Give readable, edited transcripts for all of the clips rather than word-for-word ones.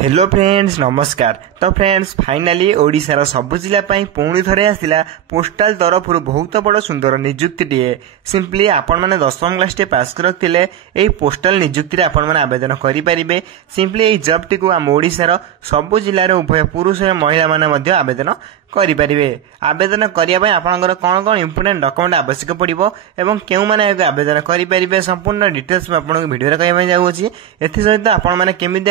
Hello friends नमस्कार। तो friends finally ओडिशार सबु जिला पुणी थरे आसिला पोस्टाल तरफ बहुत बड़ सुंदर निजुक्ति सिंपली आपण मैंने 10वीं क्लास टे पास कर रखिले एई पोस्टाल निजुक्ति आपण मैंने आवेदन करें। सिंपली एई जॉब टी आम ओडिशार सबु जिले उभय पुरुष और महिला माने आवेदन करें। आवेदन करने आपंकर कौन कौन इंपोर्टेंट डॉक्यूमेंट आवश्यक पड़ो एवं क्यों मैंने आवेदन करें संपूर्ण डिटेल्स आपको वीडियो कहना जाऊँगी। एसत आपण मैंने केमी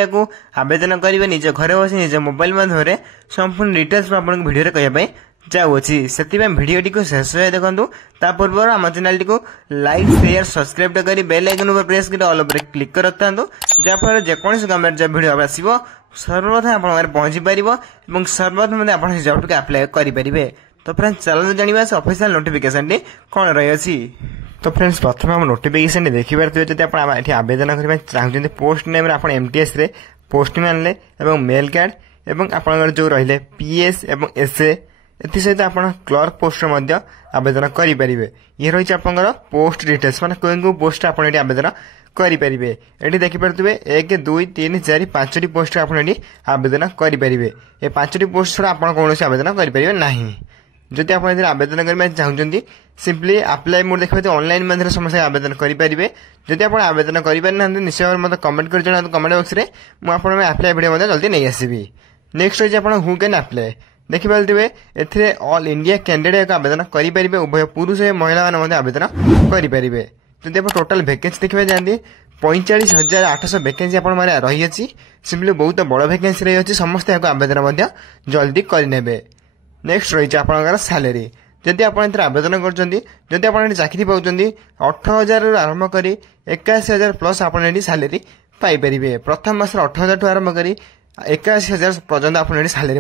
आवेदन करेंगे निज घरे बस निज मोबाइल माध्यम संपूर्ण डिटेल्स आपको वीडियो कहना जाऊँगी। से भिडियोटी को शेष देखूँ ता पूर्व आम channel T like share subscribe कर बेल आइकन पर प्रेस कर ऑल पर क्लिक कर रखता जहाँफल जेकोसी गवर्नमेंट जॉब वीडियो आसो सर्वप्रथम आप पहुंची पार और सर्वप्रथम आप जॉब टी अप्लाई करेंगे। तो फ्रेंड्स चलो जाना से ऑफिशियल नोटिफिकेशन टी कौन रही। तो फ्रेंड्स प्रथम हम नोटिफिकेशन देखी पारे जब आप आवेदन करने चाहते पोस्ट नेम आप एमटीएस रे पोस्टमैन ले मेल कार्ड एवं आप जो रही पीएस एवं एसए सहित आप क्लर्क पोस्ट आवेदन करेंगे। ये रही आप पोस्ट डिटेल्स माने कौ पोस्ट आप आवेदन करेंगे। ये देखिपे 1 2 3 4 5 पोस्ट आप आवेदन करेंगे। ये 5 पोस्ट छड़ा आप कौन आवेदन करेंगे ना। जदि आप आवेदन करना चाहते सिंपली अप्लाई मोड देखा ऑनलाइन माध्यम समस्त आवेदन करेंगे। जदि आप आवेदन करना निश्चय भाव मतलब कमेंट कर जनातु कमेंट बॉक्स में मुझे अप्लाई वीडियो जल्दी नहीं आसबि। नेक्स्ट रही आप हु कैन अप्लाई देखिपे ए ऑल इंडिया कैंडिडेट आवेदन करेंगे। उभय पुरुष और महिला मैंने आवेदन करेंगे। जब आप टोटाल वैकेंसी देखा जाती 45,800 वैकेंसी आप रही है। सिंपली बहुत बड़ वैकेंसी रही है समस्त आवेदन जल्दी करे। नेक्स्ट रही आप सैलरी जदि आप आवेदन करदी आप चाकरी पाँच 18,000 आरंभ कर 81,000 प्लस आप सैलरी पाइपर। प्रथम मास 18,000 आरंभ कर 81,000 पर्यटन आप सैलरी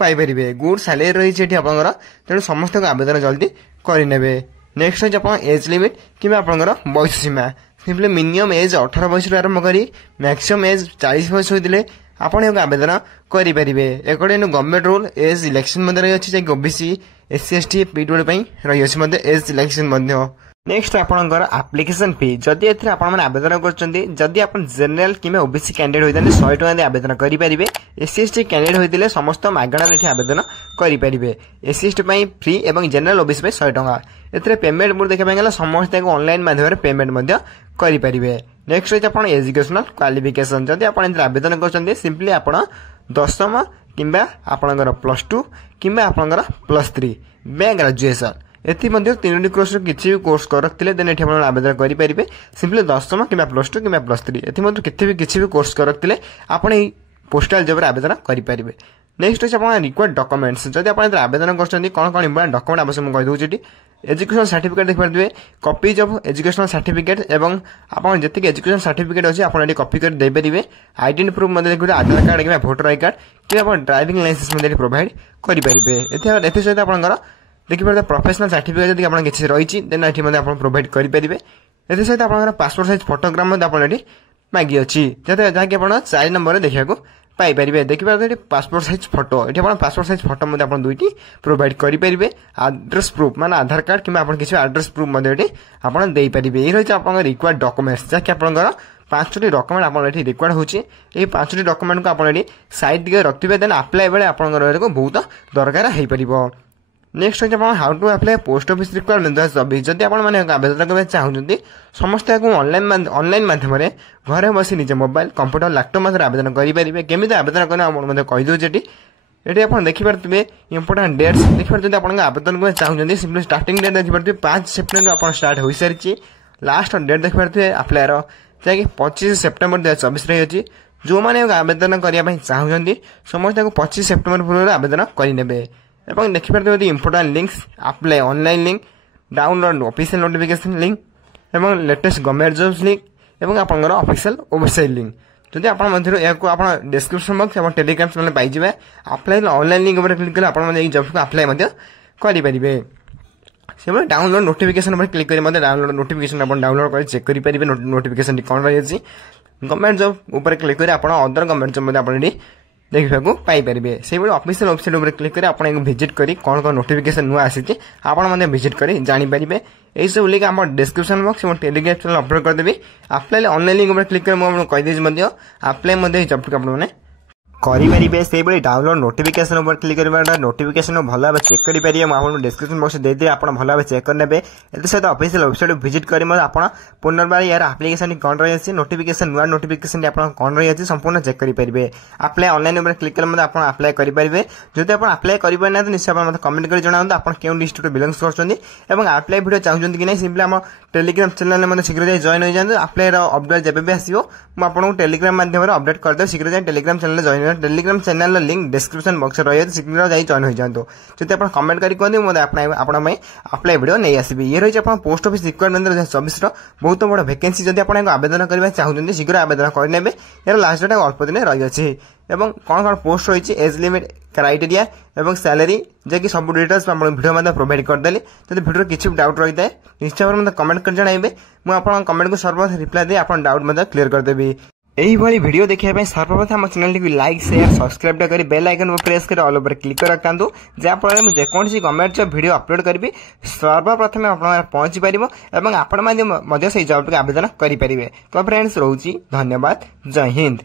पाइपर। गुड सैलरी रही आपंकर तेणु समस्त आवेदन जल्दी करे। नेक्स्ट रही आप एज लिमिट कि आपंकर बयस सीमा सिंपली मिनिमम एज 18 वर्ष आरंभ कर मैक्सिमम एज 40 वर्ष होते आप आवेदन करेंगे। According to government rule age relaxation रही है ओबीसी एससी एसटी पीडब्ल्यू रही है एज इलेक्शन। नेक्स्ट आपंकर एप्लिकेशन फी जदि आप आवेदन करदी आप जेनराल कि ओबीसी कैंडिडेट होते 100 टका आवेदन करेंगे। एससी एसटी कैंडिडेट होते समस्त मागणा आवेदन करेंगे। एससी एसटी फ्री और जेनराल ओबीसी 100 टका। ए पेमेंट मोड देखा गला समस्त ऑनलाइन माध्यम पेमेंट करेंगे। नेक्स्ट रही आप एजुकेशनल क्वालिफिकेशन जदि आप आवेदन कर सिंपली आप 10वीं कि आपंकर +2 कि आपंकर +3 बे ग्रेजुएशन एथमध्य 3 कोर्स किसी भी कोर्स कर रखते देन ये आवेदन करेंगे। सिंपली 10वीं कि +2 कि +3 एथमध्य किसी भी कोर्स कर रखते आप पोस्टाल जॉब आवेदन करेंगे। नेक्स्ट अच्छे आप रिक्वायर्ड डॉक्यूमेंट्स जब आप आवेदन कर कौन कौन इंपोर्टेंट डॉक्यूमेंट आवश्यक मुझे कहीदे। एजुकेशन सर्टिफिकेट देखिए कॉपीज ऑफ एजुकेशनल सर्टिफिकेट एवं आप जी एजुकेशन सर्टिफिकेट अच्छे आप कॉपी कर देपर। आइडेंटिटी प्रूफ देखिए आधार कार्ड कि भोटर आई कार्ड कि आप ड्राइविंग लाइसेंस प्रोवाइड करेंगे। सहित आप देखिए प्रोफेशनल सर्टिफिकेट जब आप किसी रही देन ये आप प्रोवाइड करेंगे। ए सहित आप पासपोर्ट साइज फोटोग्राफ आप मांगी अच्छी जैसे जहाँकि आप 4 नंबर देखा पाइपर। देखिए पासपोर्ट साइज फोटो ये पासपोर्ट साइज फोटो आप 2टी प्रोवाइड करेंगे। एड्रेस प्रूफ माने आधार कार्ड कि किसी एड्रेस प्रूफ आप देपर। ये रही आप रिक्वायर्ड डॉक्यूमेंट्स जहाँकि आपंकर 5टी डॉक्यूमेंट आप रिक्वायर्ड होची। 5टी डॉक्यूमेंट को आप साइड दिखे रखिए देन अप्लाई बेले आप बहुत दरकार हो पार। नेक्स्ट रही आप how to apply post office requirement जब जब आप आवेदन करना चाहते समस्त ऑनलाइन माध्यम घरे बस निज मोबाइल कंप्यूटर लैपटॉप मध्य आवेदन करेंगे। केमी आवेदन करना कहीदे ये आप देखिपे इंपोर्टेंट डेट्स देखिए जब आप आवेदन करना चाहते सिंपली स्टार्टिंग डेट देखिए 5 सेप्टेम्बर आप स्टार्ट हो सारी। लास्ट डेट देखिए अप्लायर जहाँकि 25 सेप्टेम्बर 2024 रही है। जो मैंने आवेदन करने चाहते समस्त 25 सेप्टेम्बर पूर्व आवेदन करेंगे। एवं देखिए important links apply online link download official notification link एवं लेटेस्ट गवर्नमेंट जॉब्स लिंक एवं आपंकर ऑफिशियल वेबसाइट लिंक जदि आप डिस्क्रिप्शन बॉक्स और टेलीग्राम चैनल पाइबे अप्लाई ऑनलाइन लिंक क्लिक कर जॉब को अप्लाई करेंगे। से डाउनलोड नोटिफिकेशन पर क्लिक कर डाउनलोड नोटिफिकेशन आप डाउनलोड कर चेक करेंगे नोटिफिकेशन कौन रही है। गवर्नमेंट जॉब उपर क्लिक कर अदर गवर्नमेंट जॉब आप देखा पाइपर। से ऑफिशियल वेबसाइट उपर क्लिक कर आप विजिट कर कौन कौन नोटिफिकेशन नुआ आसी आपने विजिट कर जानीपर। यही सब लिंक आप डिस्क्रिप्शन बॉक्स और टेलीग्राम चैनल अपलोड करदेवी। अप्लाई ऑनलाइन लिंक उपर क्लिक कर कहीदे अप्लाई जॉब को आपने କରିପାରିବେ। ସେଇଭଳି ଡାଉନଲୋଡ୍ ନୋଟିଫିକେସନ୍ ଉପରେ କ୍ଲିକ୍ କରିବା ନୋଟିଫିକେସନ୍ ଭଲ ଭାବେ ଚେକ୍ କରିପାରିବେ। ମୁଁ ଆପଣଙ୍କୁ ଡିସ୍କ୍ରିପ୍ସନ୍ ବକ୍ସ ଦେଇଦେବି, ଆପଣ ଭଲ ଭାବେ ଚେକ୍ କରିନେବେ। ଏଥିସହିତ ଅଫିସିଆଲ୍ ୱେବସାଇଟ୍ ଭିଜିଟ୍ କରି ମଧ୍ୟ ଆପଣ ପୁନର୍ବାର ଏହାର ଆପ୍ଲିକେସନ୍ କ'ଣ ରହିଅଛି, ନୋଟିଫିକେସନ୍ ନୂଆ ନୋଟିଫିକେସନ୍ ଆପଣ କ'ଣ ରହିଅଛି ସମ୍ପୂର୍ଣ୍ଣ ଚେକ୍ କରିପାରିବେ। ଆପ୍ଲାଏ ଅନଲାଇନ୍ ଉପରେ କ୍ଲିକ୍ କଲେ ମଧ୍ୟ ଆପଣ ଆପ୍ଲାଏ କରିପାରିବେ। ଯଦି ଆପଣ ଆପ୍ଲାଏ କରିପାରିନାହାନ୍ତି ନିଶ୍ଚୟ ଆପଣ ମୋତେ କମେଣ୍ଟ କରି ଜଣାନ୍ତୁ ଆପଣ କେଉଁ ଡିଷ୍ଟ୍ରିକ୍ଟରୁ ବିଲଙ୍ଗସ୍ କରୁଛନ୍ତି ଏବଂ ଆପ୍ଲାଏ ଭିଡ଼ିଓ ଚାହୁଁଛନ୍ତି କି ନାହିଁ। ସିମ୍ପଲି ଆମ ଟେଲିଗ୍ରାମ୍ ଚ୍ୟାନେଲରେ ମଧ୍ୟ ଶୀଘ୍ର ଯାଇ ଜଏନ୍ ହୋଇଯାନ୍ତୁ। ଆପ୍ଲାଏର ଅପଡେଟ୍ ଯେବେ ବି ଆସିବ ମୁଁ ଆପଣଙ୍କୁ ଟେଲିଗ୍ରାମ ମାଧ୍ୟମରେ ଅପଡେଟ୍ କରିଦେବି। ଶୀଘ୍ର ଯାଇ ଟେଲିଗ୍ରାମ ଚ୍ୟାନେଲରେ ଜଏନ୍ ହୋଇଯାନ୍ତୁ। ଟେଲିଗ୍ରାମ ଚ୍ୟାନେଲର ଲିଙ୍କ୍ ଡିସ୍କ୍ରିପ୍ସନ୍ ବକ୍ସରେ ରହିଛି, ଶୀଘ୍ର ଯାଇ ଜଏନ୍ ହୋଇଯାନ୍ତୁ। ଯଦି ଆପଣ କମେଣ୍ଟ କରି କୁହନ୍ତି ମୁଁ ଆପଣଙ୍କ ପାଇଁ ଆପ୍ଲାଏ ଭିଡ଼ିଓ ନେଇ ଆସିବି। ଇଏ ରହିଛି ଆପଣ ପୋଷ୍ଟ ଅଫିସ୍ ରିକ୍ୱାରମେଣ୍ଟ 2024ର ବହୁତ ବଡ଼ ଭ୍ୟାକେନ୍ସି। ଯଦି ଆପଣ ଏହାକୁ ଆବେଦନ କରିବା ଚାହୁଁଛନ୍ତି ଶୀଘ୍ର ଆବେଦନ କରିନେବେ। ଏହାର ଲାଷ୍ଟ ଡେଟ୍ ଅଳ୍ପ ଦିନ ରହିଅଛି ଏବଂ କ'ଣ କ'ଣ ପୋଷ୍ଟ ରହିଛି, ଏଜ୍ ଲିମିଟ୍, କ୍ରାଇଟେରିଆ ଏବଂ ସାଲାରୀ ଯାହାକି ସବୁ ଡିଟେଲ୍ସ ଆପଣ ଭିଡ଼ିଓ ମଧ୍ୟ ପ୍ରୋଭାଇଡ଼ କରିଦେଲି। ଯଦି ଭିଡ଼ିଓରେ କିଛି ବି ଡାଉଟ୍ ରହିଥାଏ ନିଶ୍ଚୟ ଭାବରେ ମୋତେ କମେଣ୍ଟ କରି ଜଣାଇବେ। ମୁଁ ଆପଣଙ୍କ କମେଣ୍ଟକୁ ସର୍ବଦା ରିପ୍ଲାଏ ଦେଇ ଆପଣ ଡାଉଟ୍ ମଧ୍ୟ କ୍ଲିୟର କରିଦେବି। এইভাবে ভিডিও দেখা সর্বপ্রথম আমার চ্যানেলটি লাইক সেয়ার সবসক্রাইবটা করে বেল আইকন প্রেস করে অল উপরে ক্লিক করে রাখতু, যাফଳରେ ମୁଁ ଯେକୌଣସି ଗଭର୍ଣ୍ଣମେଣ୍ଟ ଜବ୍ ଭିଡ଼ିଓ ଅପଲୋଡ଼ କରିବି ସର୍ବପ୍ରଥମେ ଆପଣଙ୍କ ପହଞ୍ଚି ପାରିବ ଏବଂ ଆପଣ ମଧ୍ୟ ସେଇ ଜବ୍ଟିକୁ ଆବେଦନ କରିପାରିବେ। ତ ଫ୍ରେଣ୍ଡସ୍ ରହୁଛି, ଧନ୍ୟବାଦ, ଜୟ ହିନ୍ଦ।